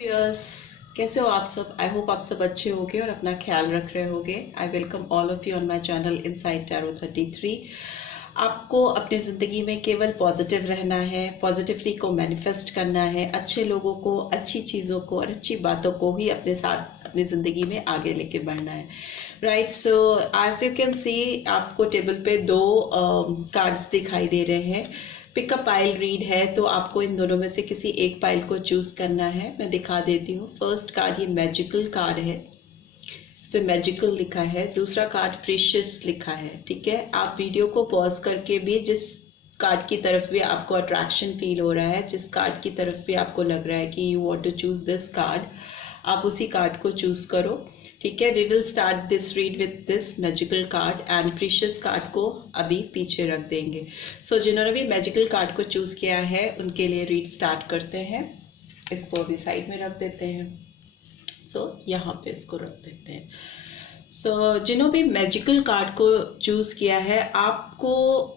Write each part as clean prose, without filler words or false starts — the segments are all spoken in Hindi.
यस, कैसे हो आप सब? आई होप आप सब अच्छे होगे और अपना ख्याल रख रहे होगे। I welcome all of you on my channel inside tarot 33। आपको अपनी ज़िंदगी में केवल पॉजिटिव रहना है, पॉजिटिवली को मैनिफेस्ट करना है, अच्छे लोगों को, अच्छी चीज़ों को और अच्छी बातों को ही अपने साथ अपनी ज़िंदगी में आगे लेके बढ़ना है। Right, so as you can see आपको टेबल पे दो कार्ड्स दिखाई दे रहे हैं। पिक अ पाइल रीड है, तो आपको इन दोनों में से किसी एक पाइल को चूज करना है। मैं दिखा देती हूँ। फर्स्ट कार्ड ये मैजिकल कार्ड है, इस पे मैजिकल लिखा है। दूसरा कार्ड प्रीशियस लिखा है। ठीक है, आप वीडियो को पॉज करके भी जिस कार्ड की तरफ भी आपको अट्रैक्शन फील हो रहा है, जिस कार्ड की तरफ भी आपको लग रहा है कि you want to choose this card, आप उसी कार्ड को चूज करो। ठीक है, we will start this read with this magical card and precious card को अभी पीछे रख देंगे। सो जिन्होंने भी मैजिकल कार्ड को चूज किया है उनके लिए रीड स्टार्ट करते हैं। इसको अभी साइड में रख देते हैं। सो यहाँ पे इसको रख देते हैं। सो जिन्होंने भी मैजिकल कार्ड को चूज किया है, आपको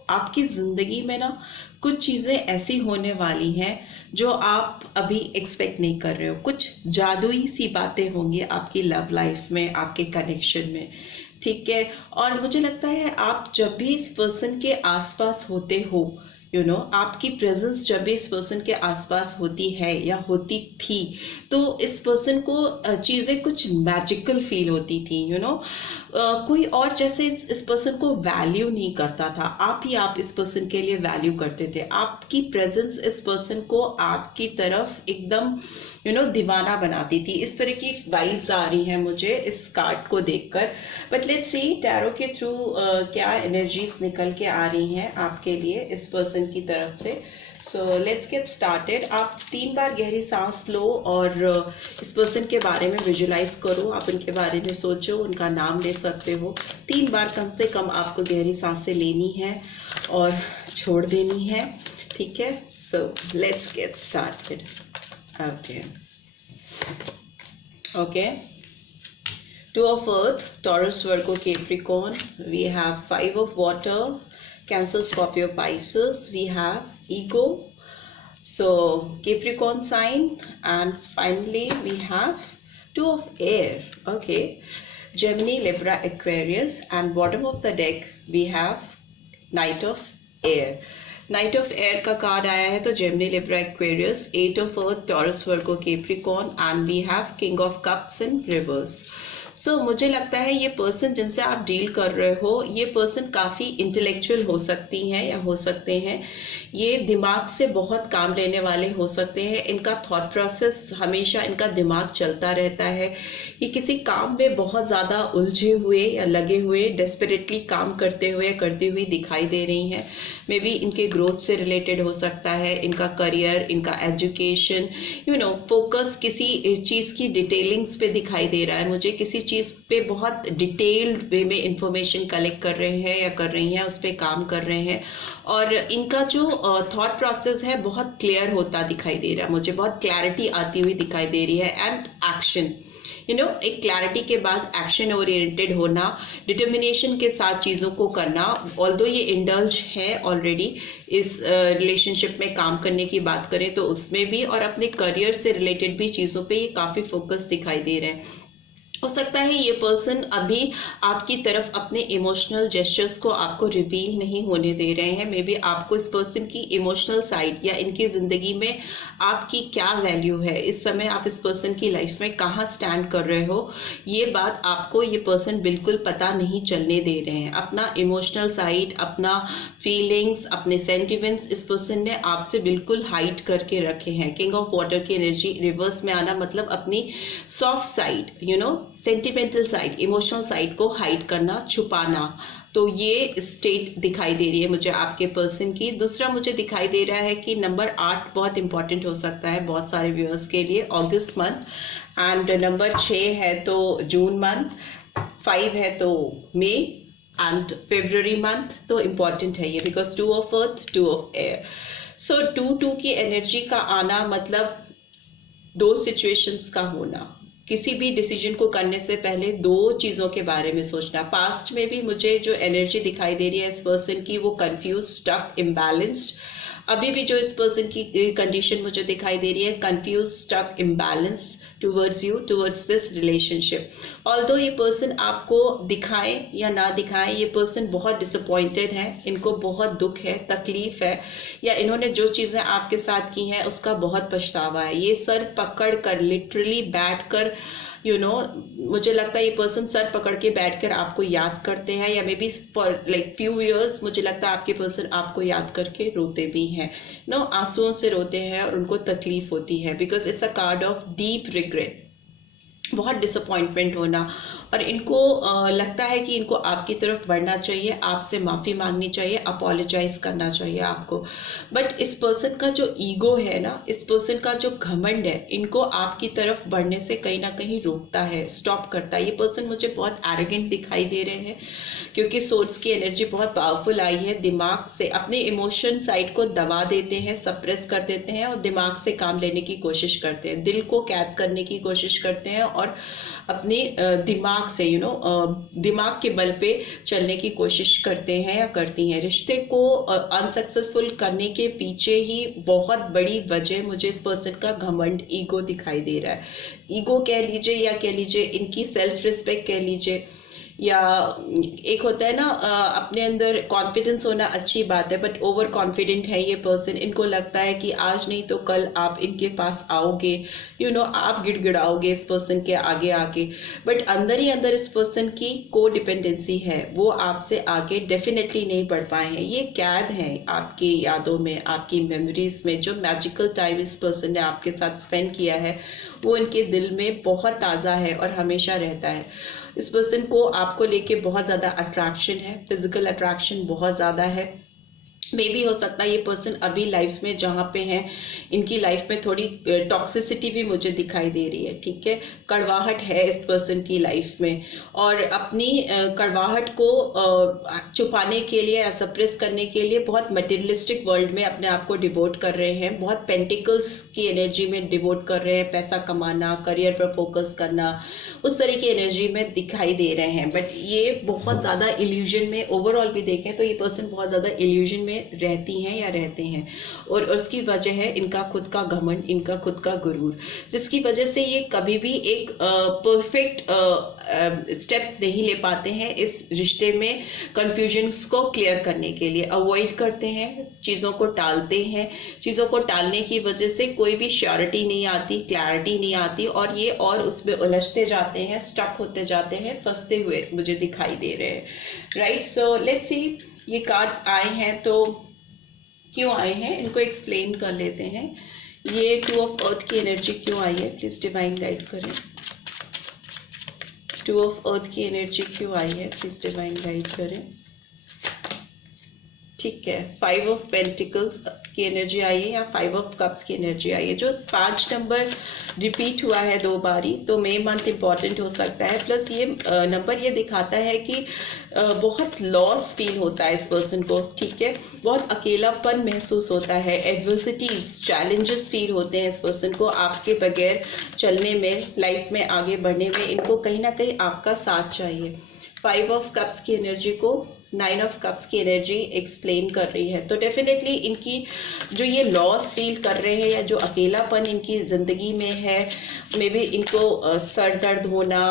आपकी जिंदगी में ना कुछ चीजें ऐसी होने वाली हैं जो आप अभी एक्सपेक्ट नहीं कर रहे हो। कुछ जादुई सी बातें होंगी आपकी लव लाइफ में, आपके कनेक्शन में। ठीक है, और मुझे लगता है आप जब भी इस पर्सन के आसपास होते हो, आपकी प्रेजेंस जब भी इस पर्सन के आसपास होती है या होती थी, तो इस पर्सन को चीज़ें कुछ मैजिकल फील होती थी। कोई और जैसे इस पर्सन को वैल्यू नहीं करता था, आप ही आप इस पर्सन के लिए वैल्यू करते थे। आपकी प्रेजेंस इस पर्सन को आपकी तरफ एकदम दीवाना बनाती थी। इस तरह की वाइब्स आ रही हैं मुझे इस कार्ड को देखकर। बट लेट्स सी टैरो के थ्रू क्या एनर्जीज निकल के आ रही हैं आपके लिए इस पर्सन की तरफ से। So let's get started. आप 3 बार गहरी सांस लो और इस पर्सन के बारे में विजुलाइज करो। आप उनके बारे में सोचो, उनका नाम ले सकते हो। 3 बार कम से कम आपको गहरी सांसें लेनी है और छोड़ देनी है। ठीक है, so let's get started. Okay. 2 of Earth, Taurus, Virgo, Capricorn. We have 5 of Water, Cancer, Scorpio, Pisces. We have Ego, so Capricorn sign, and finally we have 2 of Air. Okay, Gemini, Libra, Aquarius, and bottom of the deck we have Knight of Air. Knight of air का कार्ड आया है, तो Gemini, Libra, Aquarius, 8 of earth, Taurus, Virgo, Capricorn, and we have king of cups in reverse. So मुझे लगता है ये पर्सन जिनसे आप डील कर रहे हो, ये पर्सन काफ़ी इंटेलेक्चुअल हो सकती हैं या हो सकते हैं। ये दिमाग से बहुत काम लेने वाले हो सकते हैं। इनका थॉट प्रोसेस हमेशा, इनका दिमाग चलता रहता है। ये किसी काम में बहुत ज़्यादा उलझे हुए या लगे हुए, डेस्परेटली काम करते हुए या करती हुई दिखाई दे रही हैं। मे बी इनके ग्रोथ से रिलेटेड हो सकता है, इनका करियर, इनका एजुकेशन, फोकस किसी चीज़ की डिटेलिंग्स पे दिखाई दे रहा है मुझे। किसी चीज़ पे बहुत डिटेल्ड वे में इंफॉर्मेशन कलेक्ट कर रहे हैं या कर रही हैं, उस पर काम कर रहे हैं। और इनका जो थॉट प्रोसेस है बहुत क्लियर होता दिखाई दे रहा है मुझे, बहुत क्लैरिटी आती हुई दिखाई दे रही है। एंड एक्शन, एक क्लैरिटी के बाद एक्शन ओरिएंटेड होना, डिटर्मिनेशन के साथ चीज़ों को करना। ऑल्दो ये इंडल्ज है ऑलरेडी इस रिलेशनशिप में काम करने की बात करें तो उसमें भी, और अपने करियर से रिलेटेड भी चीज़ों पे ये काफ़ी फोकस दिखाई दे रहे हैं। हो सकता है ये पर्सन अभी आपकी तरफ अपने इमोशनल जेस्चर्स को आपको रिवील नहीं होने दे रहे हैं। मे बी आपको इस पर्सन की इमोशनल साइड या इनकी जिंदगी में आपकी क्या वैल्यू है, इस समय आप इस पर्सन की लाइफ में कहाँ स्टैंड कर रहे हो, ये बात आपको ये पर्सन बिल्कुल पता नहीं चलने दे रहे हैं। अपना इमोशनल साइड, अपना फीलिंग्स, अपने सेंटिमेंट्स इस पर्सन ने आपसे बिल्कुल हाइड करके रखे हैं। किंग ऑफ वाटर की एनर्जी रिवर्स में आना मतलब अपनी soft side, sentimental side, emotional side को हाइड करना, छुपाना। तो ये स्टेट दिखाई दे रही है मुझे आपके पर्सन की। दूसरा मुझे दिखाई दे रहा है कि नंबर 8 बहुत इंपॉर्टेंट हो सकता है बहुत सारे व्यूअर्स के लिए, अगस्त मंथ। एंड नंबर 6 है तो जून मंथ, 5 है तो मई, एंड फेब्रुअरी मंथ तो इम्पॉर्टेंट है ये, because 2 of earth, 2 of air. So 2 की एनर्जी का आना मतलब 2 सिचुएशंस का होना। किसी भी डिसीजन को करने से पहले 2 चीज़ों के बारे में सोचना। पास्ट में भी मुझे जो एनर्जी दिखाई दे रही है इस पर्सन की, वो कंफ्यूज, स्टक, इम्बैलेंस्ड। अभी भी जो इस पर्सन की कंडीशन मुझे दिखाई दे रही है, confuse, stuck, imbalance towards you, towards this relationship. Although ये पर्सन आपको दिखाए या ना दिखाए, ये पर्सन बहुत डिसअपॉइंटेड है, इनको बहुत दुख है, तकलीफ है, या इन्होंने जो चीज़ें आपके साथ की हैं उसका बहुत पछतावा है। ये सर पकड़ कर, लिटरली बैठ कर, मुझे लगता है ये पर्सन सर पकड़ के बैठकर आपको याद करते हैं, या may be for like few years मुझे लगता है आपके पर्सन आपको याद करके रोते भी हैं, आंसुओं से रोते हैं और उनको तकलीफ होती है, because it's a card of deep regret, बहुत डिसअपॉइंटमेंट होना। और इनको लगता है कि इनको आपकी तरफ बढ़ना चाहिए, आपसे माफ़ी मांगनी चाहिए, अपोलोजाइज करना चाहिए आपको। बट इस पर्सन का जो ईगो है ना, इस पर्सन का जो घमंड है, इनको आपकी तरफ बढ़ने से कहीं ना कहीं रोकता है, स्टॉप करता है। ये पर्सन मुझे बहुत एरोगेंट दिखाई दे रहे हैं, क्योंकि सोर्स की एनर्जी बहुत पावरफुल आई है। दिमाग से अपने इमोशन साइड को दबा देते हैं, सप्रेस कर देते हैं, और दिमाग से काम लेने की कोशिश करते हैं, दिल को कैद करने की कोशिश करते हैं, और अपने दिमाग से दिमाग के बल पे चलने की कोशिश करते हैं या करती हैं। रिश्ते को अनसक्सेसफुल करने के पीछे ही बहुत बड़ी वजह मुझे इस पर्सन का घमंड, ईगो दिखाई दे रहा है। ईगो कह लीजिए, या कह लीजिए इनकी सेल्फ रिस्पेक्ट कह लीजिए, या एक होता है ना अपने अंदर कॉन्फिडेंस होना अच्छी बात है, बट ओवर कॉन्फिडेंट है ये पर्सन। इनको लगता है कि आज नहीं तो कल आप इनके पास आओगे, आप गिड़गिड़ाओगे इस पर्सन के आगे आके, बट अंदर ही अंदर इस पर्सन की को डिपेंडेंसी है, वो आपसे आगे डेफिनेटली नहीं बढ़ पाए हैं। ये कैद हैं आपकी यादों में, आपकी मेमोरीज में। जो मैजिकल टाइम इस पर्सन ने आपके साथ स्पेंड किया है वो इनके दिल में बहुत ताज़ा है और हमेशा रहता है। इस पर्सन को आपको लेके बहुत ज़्यादा अट्रैक्शन है, फिजिकल अट्रैक्शन बहुत ज़्यादा है। मे भी हो सकता है ये पर्सन अभी लाइफ में जहाँ पे हैं, इनकी लाइफ में थोड़ी टॉक्सिसिटी भी मुझे दिखाई दे रही है, ठीक है। कड़वाहट है इस पर्सन की लाइफ में, और अपनी कड़वाहट को छुपाने के लिए या सप्रेस करने के लिए बहुत मटेरियलिस्टिक वर्ल्ड में अपने आप को डिवोट कर रहे हैं, बहुत पेंटिकल्स की एनर्जी में डिवोट कर रहे हैं, पैसा कमाना, करियर पर फोकस करना, उस तरह की एनर्जी में दिखाई दे रहे हैं। बट ये बहुत ज़्यादा इल्यूजन में, ओवरऑल भी देखें तो ये पर्सन बहुत ज़्यादा इल्यूजन में रहती हैं या रहते हैं, और उसकी वजह है इनका खुद का घमंड, इनका खुद का गुरूर, जिसकी वजह से ये कभी भी एक परफेक्ट स्टेप नहीं ले पाते हैं इस रिश्ते में। कंफ्यूजन्स को क्लियर करने के लिए अवॉइड करते हैं, चीज़ों को टालते हैं। चीज़ों को टालने की वजह से कोई भी श्योरिटी नहीं आती, क्लैरिटी नहीं आती, और ये और उसमें उलझते जाते हैं, स्टक होते जाते हैं, फंसते हुए मुझे दिखाई दे रहे हैं। राइट, सो लेट्स सी ये कार्ड्स आए हैं तो क्यों आए हैं, इनको एक्सप्लेन कर लेते हैं। ये 2 ऑफ अर्थ की एनर्जी क्यों आई है, प्लीज डिवाइन गाइड करें। 2 ऑफ अर्थ की एनर्जी क्यों आई है, प्लीज डिवाइन गाइड करें। ठीक है, 5 ऑफ पेंटिकल्स की एनर्जी आई है या 5 ऑफ कप्स की एनर्जी आई है। जो 5 नंबर रिपीट हुआ है 2 बारी, तो मई मंथ इंपॉर्टेंट हो सकता है। प्लस ये नंबर ये दिखाता है कि बहुत लॉस फील होता है इस पर्सन को, ठीक है। बहुत अकेलापन महसूस होता है, एडवर्सिटीज, चैलेंजेस फील होते हैं इस पर्सन को आपके बगैर चलने में, लाइफ में आगे बढ़ने में। इनको कहीं ना कहीं आपका साथ चाहिए। 5 ऑफ कप्स की एनर्जी को 9 ऑफ कप्स की एनर्जी एक्सप्लेन कर रही है। तो डेफिनेटली इनकी जो ये लॉस फील कर रहे हैं या जो अकेलापन इनकी ज़िंदगी में है, मे बी इनको सर दर्द होना,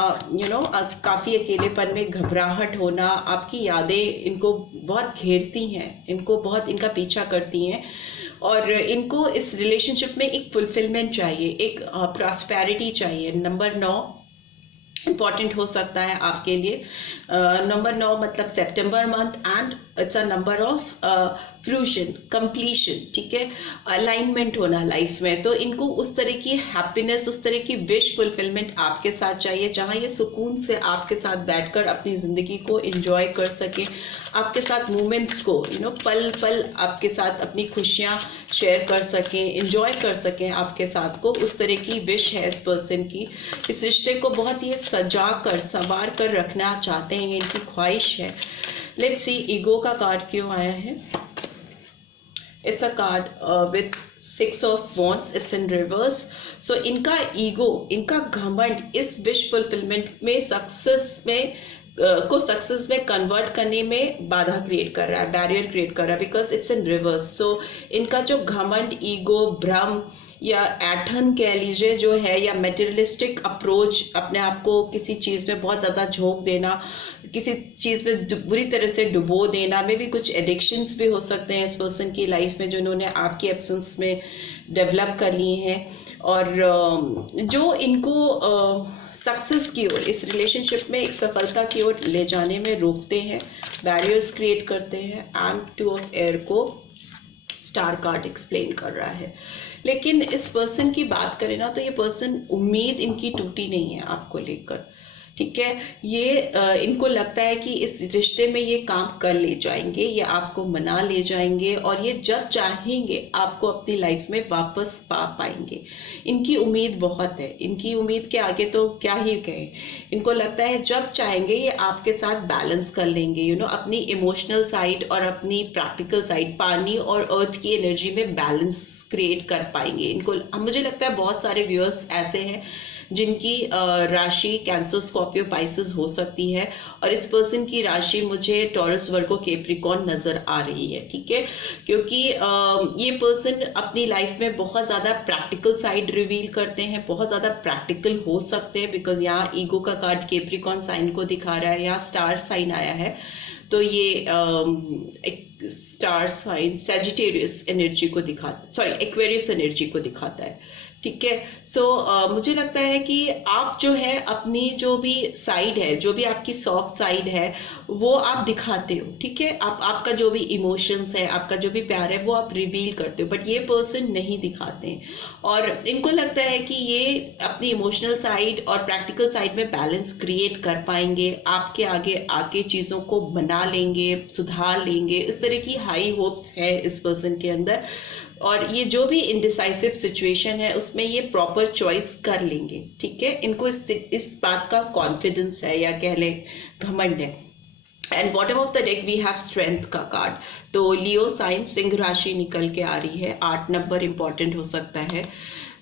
काफ़ी अकेलेपन में घबराहट होना, आपकी यादें इनको बहुत घेरती हैं, इनको बहुत इनका पीछा करती हैं, और इनको इस रिलेशनशिप में एक फुलफिलमेंट चाहिए, एक प्रॉस्पेरिटी चाहिए। नंबर 9 इम्पॉर्टेंट हो सकता है आपके लिए। नंबर 9 मतलब सितंबर month, and it's a number of fruition, completion, ठीक है, अलाइनमेंट होना लाइफ में। तो इनको उस तरह की हैप्पीनेस, उस तरह की विश फुलफिलमेंट आपके साथ चाहिए, जहां ये सुकून से आपके साथ बैठकर अपनी जिंदगी को एंजॉय कर सके, आपके साथ मोमेंट्स को पल पल आपके साथ अपनी खुशियां शेयर कर सकें, एंजॉय कर सकें आपके साथ को। उस तरह की विश है इस पर्सन की। इस रिश्ते को बहुत ही सजा कर, संवार कर रखना चाहते हैं, इनकी ख्वाहिश है। लेट्स सी ईगो का कार्ड क्यों आया है। It's a card with 6 of wands, it's in reverse. So इनका ईगो, इनका घमंड इस विश फुलफिलमेंट में सक्सेस में कन्वर्ट करने में बाधा क्रिएट कर रहा है, बैरियर क्रिएट कर रहा है, because it's in reverse. So इनका जो घमंड, ईगो, भ्रम या ऐठन कह लीजिए जो है, या मेटेरियलिस्टिक अप्रोच, अपने आप को किसी चीज में बहुत ज्यादा झोंक देना, किसी चीज में बुरी तरह से डुबो देना, में भी कुछ एडिक्शंस भी हो सकते हैं इस पर्सन की लाइफ में जो इन्होंने आपकी एब्सेंस में डेवलप कर लिए हैं, और जो इनको सक्सेस की ओर, इस रिलेशनशिप में एक सफलता की ओर ले जाने में रोकते हैं, बैरियर्स क्रिएट करते हैं। एंड 2 ऑफ एयर को स्टार कार्ड एक्सप्लेन कर रहा है। लेकिन इस पर्सन की बात करें ना, तो ये पर्सन, उम्मीद इनकी टूटी नहीं है आपको लेकर, ठीक है। ये इनको लगता है कि इस रिश्ते में ये काम कर ले जाएंगे, ये आपको मना ले जाएंगे, और ये जब चाहेंगे आपको अपनी लाइफ में वापस पा पाएंगे। इनकी उम्मीद बहुत है, इनकी उम्मीद के आगे तो क्या ही कहें। इनको लगता है जब चाहेंगे ये आपके साथ बैलेंस कर लेंगे, अपनी इमोशनल साइड और अपनी प्रैक्टिकल साइड, पानी और अर्थ की एनर्जी में बैलेंस क्रिएट कर पाएंगे। इनको, मुझे लगता है बहुत सारे व्यूअर्स ऐसे हैं जिनकी राशि कैंसर, स्कॉर्पियो, पाइसेस हो सकती है, और इस पर्सन की राशि मुझे टॉरस, वर्गो, कैप्रिकॉर्न नजर आ रही है, ठीक है। क्योंकि ये पर्सन अपनी लाइफ में बहुत ज्यादा प्रैक्टिकल साइड रिवील करते हैं, बहुत ज्यादा प्रैक्टिकल हो सकते हैं, बिकॉज यहाँ ईगो का कार्ड कैप्रिकॉर्न साइन को दिखा रहा है, यहाँ स्टार साइन आया है, तो ये एक स्टार साइन सैजिटेरियस एनर्जी को दिखाता, सॉरी एक्वेरियस एनर्जी को दिखाता है, ठीक है। सो मुझे लगता है कि आप जो है अपनी जो भी साइड है, जो भी आपकी सॉफ्ट साइड है, वो आप दिखाते हो, ठीक है। आपका जो भी इमोशंस है, आपका जो भी प्यार है, वो आप रिवील करते हो, बट ये पर्सन नहीं दिखाते हैं, और इनको लगता है कि ये अपनी इमोशनल साइड और प्रैक्टिकल साइड में बैलेंस क्रिएट कर पाएंगे, आपके आगे आके चीजों को बना लेंगे, सुधार लेंगे, इस तरह की हाई होप्स है इस पर्सन के अंदर। और ये जो भी इनडिसाइसिव सिचुएशन है उसमें ये प्रॉपर चॉइस कर लेंगे, ठीक है। इनको इस बात का कॉन्फिडेंस है, या कह ले घमंड है। And bottom of the deck we have strength का कार्ड, तो लियो साइन, सिंह राशि निकल के आ रही है। 8 नंबर इंपॉर्टेंट हो सकता है,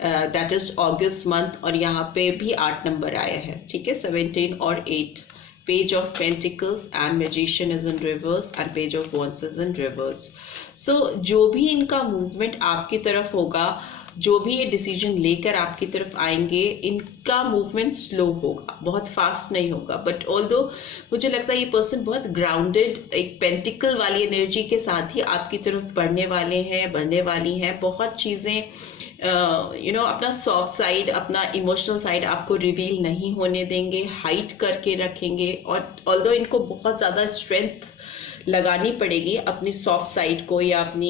दैट इज अगस्त मंथ, और यहाँ पे भी 8 नंबर आया है, ठीक है, 17 और 8। Page of Pentacles and Magician is in reverse and Page of Wands is in reverse. So जो भी इनका मूवमेंट आपकी तरफ होगा, जो भी ये डिसीजन लेकर आपकी तरफ आएंगे, इनका मूवमेंट स्लो होगा, बहुत फास्ट नहीं होगा। बट ऑल्दो मुझे लगता है ये पर्सन बहुत ग्राउंडेड, एक पेंटिकल वाली एनर्जी के साथ ही आपकी तरफ बढ़ने वाले हैं, बढ़ने वाली हैं। बहुत चीज़ें अपना सॉफ्ट साइड, अपना इमोशनल साइड आपको रिवील नहीं होने देंगे, हाइड करके रखेंगे। और ऑल्दो इनको बहुत ज़्यादा स्ट्रेंथ लगानी पड़ेगी अपनी सॉफ्ट साइड को, या अपनी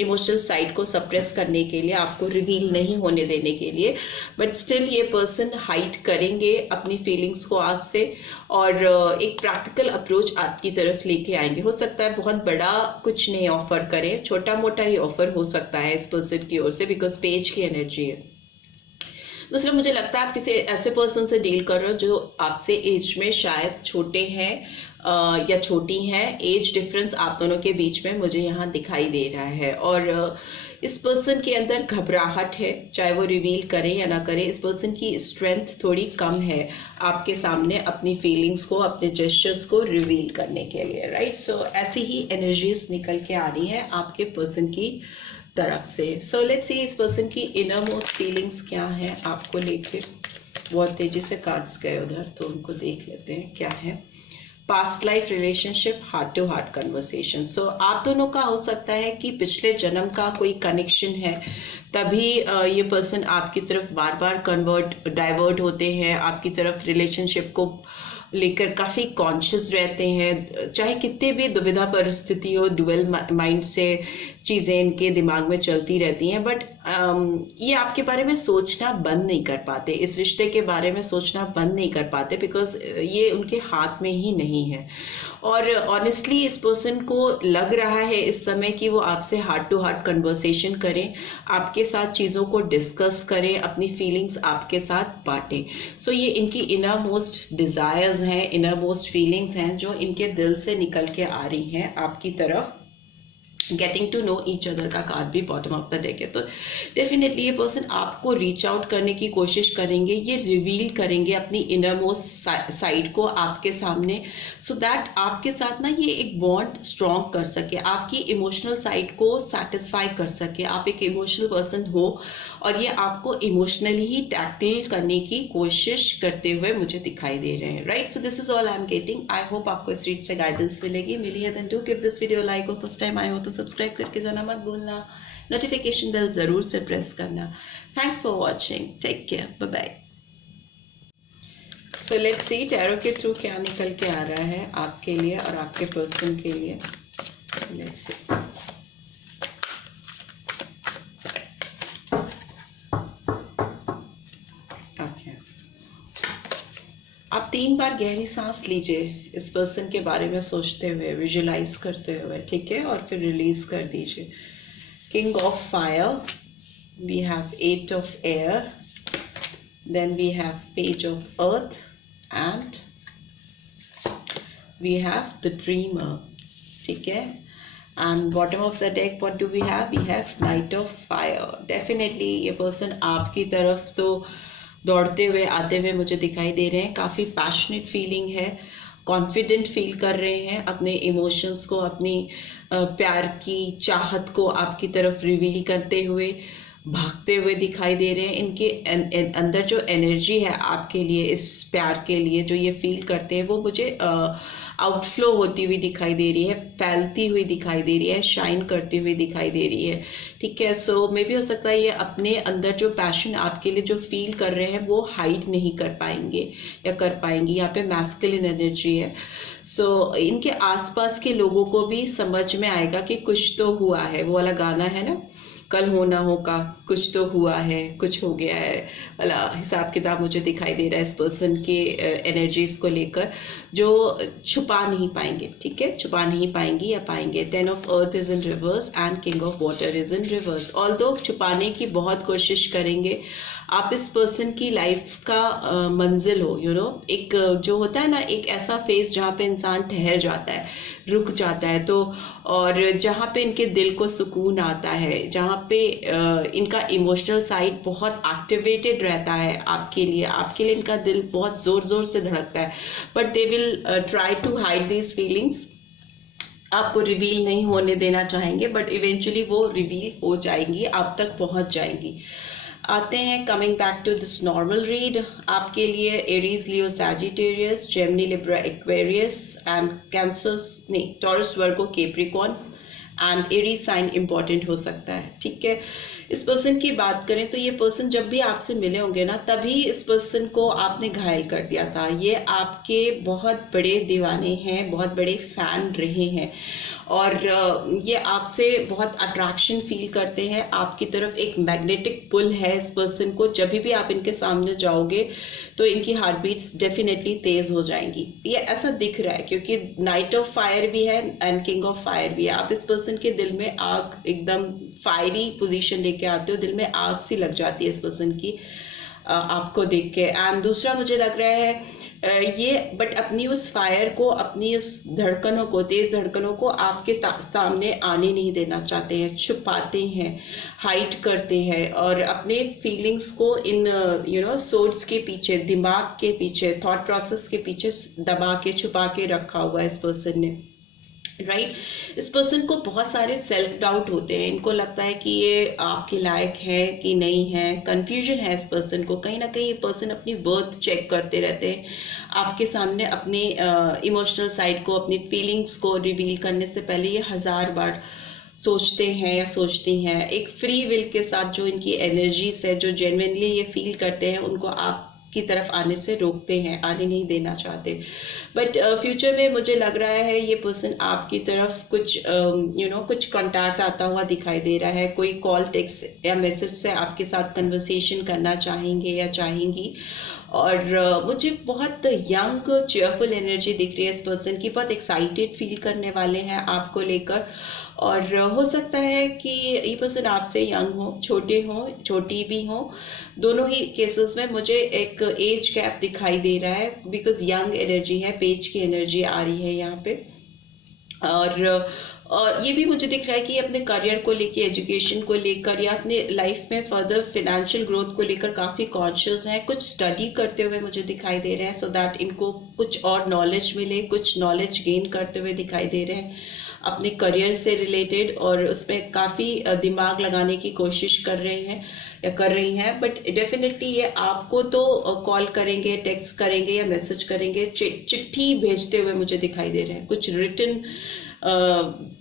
इमोशनल साइड को सप्रेस करने के लिए, आपको रिवील नहीं होने देने के लिए, बट स्टिल ये पर्सन हाइड करेंगे अपनी फीलिंग्स को आपसे, और एक प्रैक्टिकल अप्रोच आपकी तरफ लेके आएंगे। हो सकता है बहुत बड़ा कुछ नहीं ऑफर करें, छोटा मोटा ही ऑफर हो सकता है इस पर्सन की ओर से, बिकॉज पेज की एनर्जी है। दूसरा, मुझे लगता है आप किसी ऐसे पर्सन से डील कर रहे हो जो आपसे एज में शायद छोटे हैं या छोटी हैं। एज डिफरेंस आप दोनों के बीच में मुझे यहाँ दिखाई दे रहा है, और इस पर्सन के अंदर घबराहट है, चाहे वो रिवील करें या ना करें। इस पर्सन की स्ट्रेंथ थोड़ी कम है आपके सामने अपनी फीलिंग्स को, अपने जेस्चर्स को रिवील करने के लिए, राइट। सो ऐसी ही एनर्जीज निकल के आ रही है आपके पर्सन की तरफ से। सो लेट्स सी इस पर्सन की इनर मोस्ट फीलिंग्स क्या है आपको लेके। बहुत तेजी से कार्ड्स गए उधर, तो उनको देख लेते हैं क्या है। Past life relationship, heart to heart conversation. So आप दोनों का हो सकता है कि पिछले जन्म का कोई कनेक्शन है, तभी ये पर्सन आपकी तरफ बार बार डाइवर्ट होते हैं, आपकी तरफ रिलेशनशिप को लेकर काफ़ी कॉन्शियस रहते हैं। चाहे कितने भी दुविधा परिस्थिति हो, डुअल माइंड से चीज़ें इनके दिमाग में चलती रहती हैं, बट ये आपके बारे में सोचना बंद नहीं कर पाते, इस रिश्ते के बारे में सोचना बंद नहीं कर पाते, बिकॉज ये उनके हाथ में ही नहीं है। और ऑनेस्टली इस पर्सन को लग रहा है इस समय कि वो आपसे हार्ट टू हार्ट कन्वर्सेशन करें, आपके साथ चीज़ों को डिस्कस करें, अपनी फीलिंग्स आपके साथ बांटें। सो ये इनकी इनर मोस्ट डिज़ायर्स हैं, इनर मोस्ट फीलिंग्स हैं जो इनके दिल से निकल के आ रही हैं आपकी तरफ। Getting to know each other का कार्ड भी बॉटम ऑफ द डेक है। तो डेफिनेटली ये पर्सन आपको रीच आउट करने की कोशिश करेंगे, ये रिवील करेंगे अपनी इनर मोस्ट साइड को आपके सामने, सो दैट आपके साथ ना ये एक बॉन्ड स्ट्रॉन्ग कर सके, आपकी इमोशनल साइड को सेटिस्फाई कर सके। आप एक इमोशनल पर्सन हो और ये आपको इमोशनली ही टैकल करने की कोशिश करते हुए मुझे दिखाई दे रहे हैं, right. So this is all I am getting. I hope आपको इस रीड से गाइडेंस मिलेगी। मिली है then do give this video like और फर्स्ट टाइम आए हो तो सब्सक्राइब करके जाना मत भूलना, नोटिफिकेशन बेल जरूर से प्रेस करना। Thanks for watching, take care, bye bye. So let's see tarot के थ्रू क्या निकल के आ रहा है आपके लिए और आपके पर्सन के लिए। Let's see. आप 3 बार गहरी सांस लीजिए इस पर्सन के बारे में सोचते हुए, विजुलाइज करते हुए, ठीक है, और फिर रिलीज कर दीजिए। King of fire, we have 8 of air, then we have page of earth and we have the dreamer, ठीक है। And bottom of the deck what do we have knight of fire. Definitely ये पर्सन आपकी तरफ तो दौड़ते हुए आते हुए मुझे दिखाई दे रहे हैं। काफ़ी पैशनेट फीलिंग है, कॉन्फिडेंट फील कर रहे हैं, अपने इमोशंस को, अपनी प्यार की चाहत को आपकी तरफ रिवील करते हुए भागते हुए दिखाई दे रहे हैं। इनके अंदर जो एनर्जी है आपके लिए, इस प्यार के लिए जो ये फील करते हैं, वो मुझे आउटफ्लो होती हुई दिखाई दे रही है, फैलती हुई दिखाई दे रही है, शाइन करती हुई दिखाई दे रही है, ठीक है। सो मे भी हो सकता है ये अपने अंदर जो पैशन आपके लिए जो फील कर रहे हैं वो हाइड नहीं कर पाएंगे या कर पाएंगी। यहाँ पे मैस्कुलिन एनर्जी है। सो इनके आसपास के लोगों को भी समझ में आएगा कि कुछ तो हुआ है। वो वाला गाना है ना, कल हो ना हो का कुछ तो हुआ है, कुछ हो गया है वाला हिसाब किताब मुझे दिखाई दे रहा है इस पर्सन के एनर्जीज को लेकर, जो छुपा नहीं पाएंगे, ठीक है, छुपा नहीं पाएंगी या पाएंगे। 10 of earth is in reverse and king of water is in reverse. Although छुपाने की बहुत कोशिश करेंगे आप, इस पर्सन की लाइफ का मंजिल हो, यू नो, एक जो होता है ना, एक ऐसा फेज जहाँ पे इंसान ठहर जाता है, रुक जाता है, तो और जहाँ पे इनके दिल को सुकून आता है, जहाँ पे इनका इमोशनल साइड बहुत एक्टिवेटेड रहता है आपके लिए इनका दिल बहुत जोर जोर से धड़कता है, but they will try to hide these feelings. आपको रिवील नहीं होने देना चाहेंगे, बट इवेंचुअली वो रिवील हो जाएंगी, आप तक पहुंच जाएंगी। आते हैं coming back to this normal read आपके लिए। Aries, Leo, Sagittarius, Gemini, Libra, Aquarius and Cancer, नहीं, Taurus, Virgo, Capricorn and Aries sign important हो सकता है, ठीक है। इस पर्सन की बात करें तो ये पर्सन जब भी आपसे मिले होंगे ना, तभी इस पर्सन को आपने घायल कर दिया था। ये आपके बहुत बड़े दीवाने हैं, बहुत बड़े फैन रहे हैं और ये आपसे बहुत अट्रैक्शन फील करते हैं, आपकी तरफ एक मैग्नेटिक पुल है इस पर्सन को। जब भी आप इनके सामने जाओगे तो इनकी हार्ट बीट्स डेफिनेटली तेज हो जाएंगी, ये ऐसा दिख रहा है, क्योंकि नाइट ऑफ फायर भी है एंड किंग ऑफ फायर भी है। आप इस पर्सन के दिल में आग, एकदम फायरी पोजीशन लेके आते हो, दिल में आग सी लग जाती है इस पर्सन की आपको देख के। एंड दूसरा मुझे लग रहा है ये बट अपनी उस फायर को, अपनी उस धड़कनों को, तेज धड़कनों को आपके सामने आने नहीं देना चाहते हैं, छुपाते हैं, हाइड करते हैं और अपने फीलिंग्स को इन सोर्स के पीछे, दिमाग के पीछे, थॉट प्रोसेस के पीछे दबा के, छुपा के रखा हुआ है इस पर्सन ने, राइट। इस पर्सन को बहुत सारे सेल्फ डाउट होते हैं, इनको लगता है कि ये आपके लायक है कि नहीं है, कंफ्यूजन है इस पर्सन को। कहीं ना कहीं ये पर्सन अपनी वर्थ चेक करते रहते हैं आपके सामने, अपने इमोशनल साइड को, अपनी फीलिंग्स को रिवील करने से पहले ये 1000 बार सोचते हैं या सोचती हैं। एक फ्री विल के साथ जो इनकी एनर्जीज है, जो जेन्युइनली ये फील करते हैं, उनको आप की तरफ आने से रोकते हैं, आने नहीं देना चाहते। बट फ्यूचर में मुझे लग रहा है ये पर्सन आपकी तरफ कुछ कुछ कांटेक्ट आता हुआ दिखाई दे रहा है, कोई कॉल, टेक्स्ट या मैसेज से आपके साथ कन्वर्सेशन करना चाहेंगे या चाहेंगी। और मुझे बहुत यंग चेयरफुल एनर्जी दिख रही है इस पर्सन की, बहुत एक्साइटेड फील करने वाले हैं आपको लेकर। और हो सकता है कि ये पर्सन आपसे यंग हो, छोटे हो, छोटी भी हो, दोनों ही केसेस में मुझे एक एज गैप दिखाई दे रहा है, बिकॉज यंग एनर्जी है, पेज की एनर्जी आ रही है यहाँ पे। और और ये भी मुझे दिख रहा है कि अपने करियर को लेकर, एजुकेशन को लेकर या अपने लाइफ में फर्दर फाइनेंशियल ग्रोथ को लेकर काफ़ी कॉन्शियस हैं। कुछ स्टडी करते हुए मुझे दिखाई दे रहे हैं, सो दैट इनको कुछ और नॉलेज मिले, कुछ नॉलेज गेन करते हुए दिखाई दे रहे हैं अपने करियर से रिलेटेड, और उसमें काफ़ी दिमाग लगाने की कोशिश कर रहे हैं या कर रही हैं। बट डेफिनेटली ये आपको तो कॉल करेंगे, टेक्स्ट करेंगे या मैसेज करेंगे, चिट्ठी भेजते हुए मुझे दिखाई दे रहे हैं। कुछ रिटन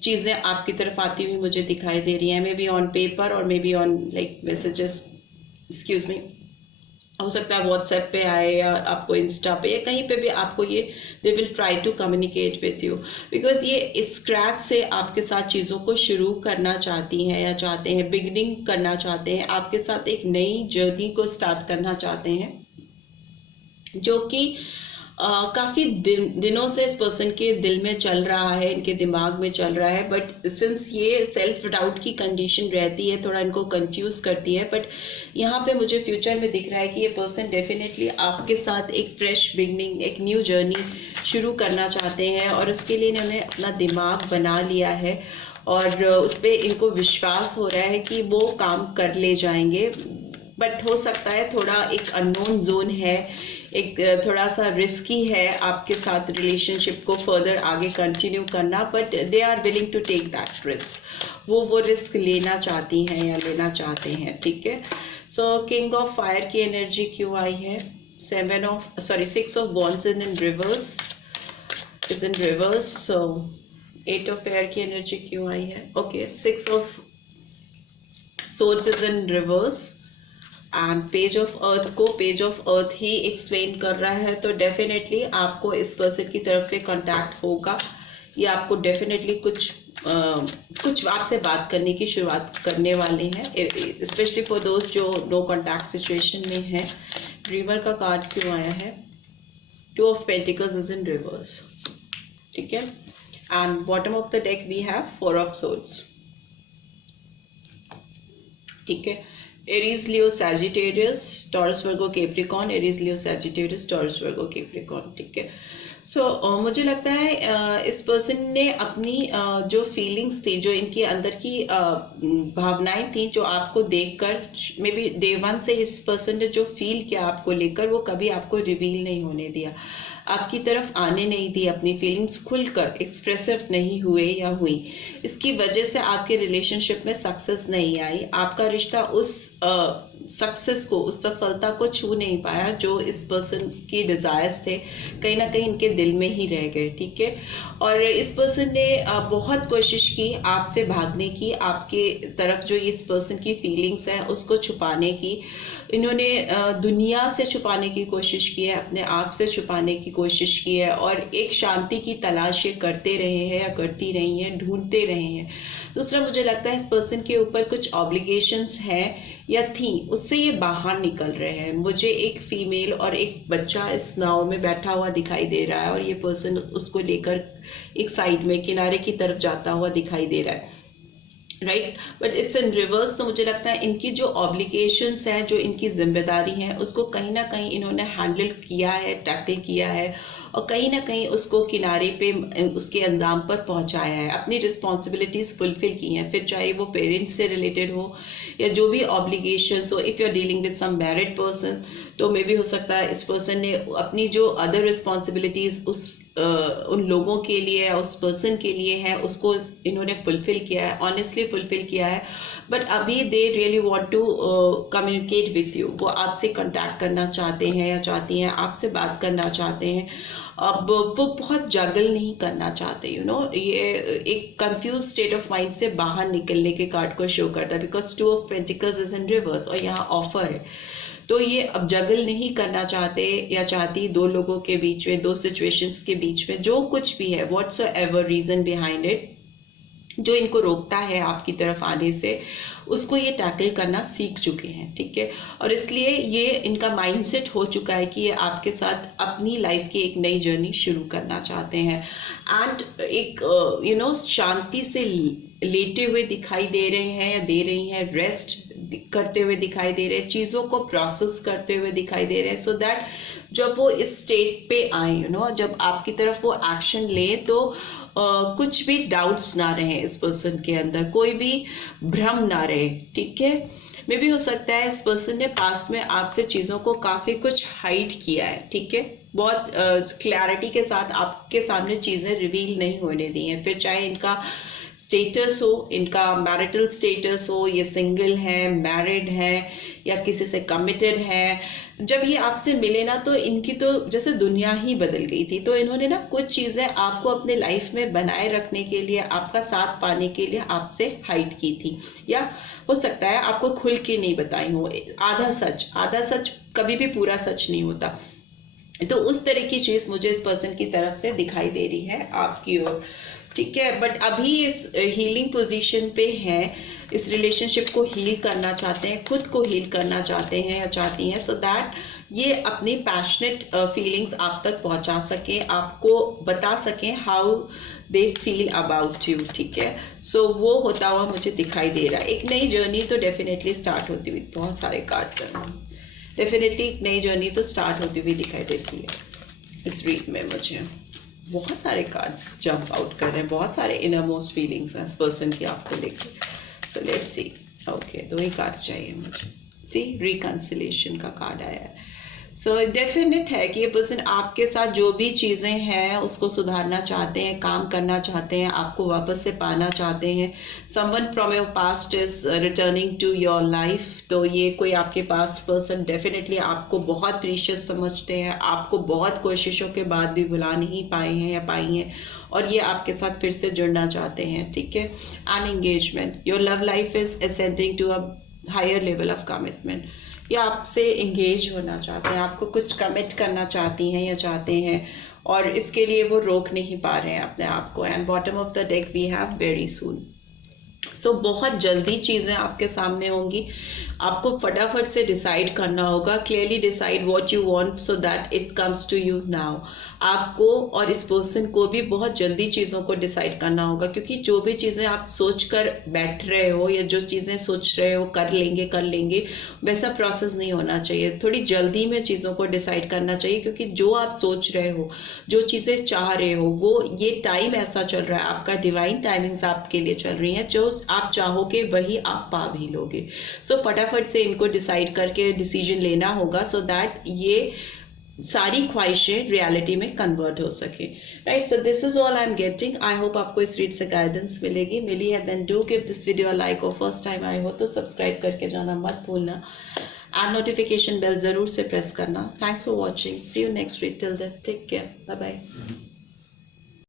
चीज़ें आपकी तरफ आती हुई मुझे दिखाई दे रही हैं, मे बी ऑन पेपर और may be on like messages, excuse me, हो सकता है व्हाट्सएप पे आए या आपको इंस्टा पे या कहीं पे भी आपको ये they will try to communicate with you, because ये स्क्रैच से आपके साथ चीज़ों को शुरू करना चाहती हैं या चाहते हैं, बिगनिंग करना चाहते हैं, आपके साथ एक नई जर्नी को स्टार्ट करना चाहते हैं, जो कि काफ़ी दिनों से इस पर्सन के दिल में चल रहा है, इनके दिमाग में चल रहा है। बट सिंस ये सेल्फ डाउट की कंडीशन रहती है, थोड़ा इनको कंफ्यूज करती है, बट यहाँ पे मुझे फ्यूचर में दिख रहा है कि ये पर्सन डेफिनेटली आपके साथ एक फ्रेश बिगनिंग, एक न्यू जर्नी शुरू करना चाहते हैं, और उसके लिए इन्होंने अपना दिमाग बना लिया है और उस पर इनको विश्वास हो रहा है कि वो काम कर ले जाएंगे। बट हो सकता है थोड़ा एक अननोन जोन है, एक थोड़ा सा रिस्की है आपके साथ रिलेशनशिप को फर्दर आगे कंटिन्यू करना, but they are willing to take that risk. वो रिस्क लेना चाहती हैं या लेना चाहते हैं, ठीक है। सो किंग ऑफ फायर की एनर्जी क्यों आई है? 6 of wands is in reverse, so 8 of air की एनर्जी क्यों आई है? Okay, 6 of swords is in reverse and page of earth को पेज ऑफ अर्थ ही एक्सप्लेन कर रहा है। तो डेफिनेटली आपको इस पर्सन की तरफ से कांटेक्ट होगा, या आपको डेफिनेटली कुछ आपसे बात करने की शुरुआत करने वाले हैं, स्पेशली फॉर दोस्त जो नो कांटेक्ट सिचुएशन में है। ड्रीमर का कार्ड क्यों आया है? 2 of pentacles is in reverse, ठीक है। And bottom of the deck we have 4 of swords, ठीक है। Aries, Leo, Sagittarius, Taurus, Virgo, Capricorn, Aries, Leo, Sagittarius, Taurus, Virgo, Capricorn, ठीक है। सो मुझे लगता है इस पर्सन ने अपनी जो फीलिंग्स थी, जो इनके अंदर की भावनाएं थी, जो आपको देखकर मे बी डे 1 से इस पर्सन ने जो फील किया आपको लेकर, वो कभी आपको रिवील नहीं होने दिया, आपकी तरफ आने नहीं दी, अपनी फीलिंग्स खुलकर एक्सप्रेसिव नहीं हुए या हुई। इसकी वजह से आपके रिलेशनशिप में सक्सेस नहीं आई, आपका रिश्ता उस सक्सेस को, उस सफलता को छू नहीं पाया जो इस पर्सन की डिजायर्स थे, कहीं ना कहीं इनके दिल में ही रह गए, ठीक है। और इस पर्सन ने बहुत कोशिश की आपसे भागने की, आपके तरफ जो इस पर्सन की फीलिंग्स हैं उसको छुपाने की, इन्होंने दुनिया से छुपाने की कोशिश की है, अपने आप से छुपाने की कोशिश की है, और एक शांति की तलाश ये करते रहे हैं या करती रही हैं, ढूंढते रहे हैं। दूसरा, मुझे लगता है इस पर्सन के ऊपर कुछ ऑब्लिगेशंस हैं या थी, उससे ये बाहर निकल रहे हैं। मुझे एक फीमेल और एक बच्चा इस नाव में बैठा हुआ दिखाई दे रहा है, और ये पर्सन उसको लेकर एक साइड में किनारे की तरफ जाता हुआ दिखाई दे रहा है, right. But it's in reverse. तो मुझे लगता है इनकी जो ऑब्लिगेशंस हैं, जो इनकी जिम्मेदारी है, उसको कहीं ना कहीं इन्होंने हैंडल किया है, टैकल किया है, और कहीं ना कहीं उसको किनारे पे उसके अंजाम पर पहुंचाया है, अपनी रिस्पॉन्सिबिलिटीज फुलफिल की हैं, फिर चाहे वो पेरेंट्स से रिलेटेड हो या जो भी ऑब्लिगेशंस हो। If you are dealing with some married person, तो मे भी हो सकता है इस पर्सन ने अपनी जो अदर रिस्पॉन्सिबिलिटीज उन लोगों के लिए, उस पर्सन के लिए है, उसको इन्होंने फुलफिल किया है, ऑनेस्टली फुलफिल किया है। बट अभी they really want to communicate with you, वो आपसे कांटेक्ट करना चाहते हैं या चाहती हैं, आपसे बात करना चाहते हैं। अब वो बहुत जगल नहीं करना चाहते, यू नो, ये एक कंफ्यूज स्टेट ऑफ माइंड से बाहर निकलने के कार्ड को शो करता है, because 2 of pentacles is in reverse और यहाँ ऑफर है। तो ये अब जगल नहीं करना चाहते या चाहती, दो लोगों के बीच में, दो सिचुएशंस के बीच में जो कुछ भी है, व्हाट्सएवर रीजन बिहाइंड इट, जो इनको रोकता है आपकी तरफ आने से, उसको ये टैकल करना सीख चुके हैं, ठीक है। और इसलिए ये इनका माइंडसेट हो चुका है कि ये आपके साथ अपनी लाइफ की एक नई जर्नी शुरू करना चाहते हैं, एंड एक यू नो शांति से लेटे हुए दिखाई दे रहे हैं या दे रही हैं, रेस्ट करते हुए दिखाई दे रहे हैं, चीज़ों को प्रोसेस करते हुए दिखाई दे रहे हैं, सो दैट जब वो इस स्टेट पे आए, यू नो, जब आपकी तरफ वो एक्शन ले तो कुछ भी डाउट्स ना रहे इस पर्सन के अंदर, कोई भी भ्रम ना रहे, ठीक है। मे भी हो सकता है इस पर्सन ने पास्ट में आपसे चीज़ों को काफ़ी कुछ हाइड किया है, ठीक है, बहुत क्लैरिटी के साथ आपके सामने चीज़ें रिवील नहीं होने दी हैं, फिर चाहे इनका स्टेटस हो, इनका मैरिटल स्टेटस हो, ये सिंगल है, मैरिड है या किसी से कमिटेड है। जब ये आपसे मिले ना तो इनकी तो जैसे दुनिया ही बदल गई थी, तो इन्होंने ना कुछ चीज़ें आपको अपने लाइफ में बनाए रखने के लिए, आपका साथ पाने के लिए आपसे हाइड की थी, या हो सकता है आपको खुल के नहीं बताई हो। आधा सच कभी भी पूरा सच नहीं होता, तो उस तरह की चीज़ मुझे इस पर्सन की तरफ से दिखाई दे रही है आपकी ओर, ठीक है। बट अभी इस हीलिंग पोजीशन पे हैं, इस रिलेशनशिप को हील करना चाहते हैं, खुद को हील करना चाहते हैं या चाहती हैं, सो दैट ये अपनी पैशनेट फीलिंग्स आप तक पहुंचा सकें, आपको बता सकें how they feel about you, ठीक है। सो वो होता हुआ मुझे दिखाई दे रहा है। एक नई जर्नी तो डेफिनेटली स्टार्ट होती हुई, बहुत सारे कार्ड्स हैं, डेफिनेटली एक नई जर्नी तो स्टार्ट होती हुई दिखाई देती है इस रीड में। मुझे बहुत सारे कार्ड्स जंप आउट कर रहे हैं, बहुत सारे इनर मोस्ट फीलिंग्स हैं इस पर्सन की आपको लेके। सो let's C, okay, 2 he cards चाहिए मुझे। सी, रिकंसिलेशन का कार्ड आया है। सो डेफिनेट है कि ये पर्सन आपके साथ जो भी चीज़ें हैं उसको सुधारना चाहते हैं, काम करना चाहते हैं, आपको वापस से पाना चाहते हैं। Someone from your past is returning to your life, तो ये कोई आपके पास्ट पर्सन डेफिनेटली आपको बहुत प्रीशियस समझते हैं, आपको बहुत कोशिशों के बाद भी भुला नहीं पाए हैं या पाई हैं, और ये आपके साथ फिर से जुड़ना चाहते हैं, ठीक है। An engagement, your love life is ascending to a higher level of commitment, ये आपसे एंगेज होना चाहते हैं, आपको कुछ कमिट करना चाहती हैं या चाहते हैं, और इसके लिए वो रोक नहीं पा रहे हैं अपने आप को। And bottom of the deck we have very soon. So बहुत जल्दी चीज़ें आपके सामने होंगी, आपको फटाफट से डिसाइड करना होगा, clearly decide what you want so that it comes to you now. आपको और इस पर्सन को भी बहुत जल्दी चीज़ों को डिसाइड करना होगा, क्योंकि जो भी चीज़ें आप सोच कर बैठ रहे हो या जो चीज़ें सोच रहे हो कर लेंगे वैसा प्रोसेस नहीं होना चाहिए। थोड़ी जल्दी में चीज़ों को डिसाइड करना चाहिए, क्योंकि जो आप सोच रहे हो, जो चीज़ें चाह रहे हो, वो ये टाइम ऐसा चल रहा है, आपका डिवाइन टाइमिंग्स आपके लिए चल रही हैं, जो आप चाहोगे वही आप पा भी लोगे। सो फटाफट से इनको डिसाइड करके डिसीजन लेना होगा, सो दैट ये सारी ख्वाहिशें रियलिटी में कन्वर्ट हो सके, right. So this is all I am getting. I hope आपको इस रीड से गाइडेंस मिली है, then do give this video a like, और फर्स्ट टाइम आए हो तो सब्सक्राइब करके जाना मत भूलना, एंड नोटिफिकेशन बेल जरूर से प्रेस करना। Thanks for watching, see you next read, till then take care, bye bye.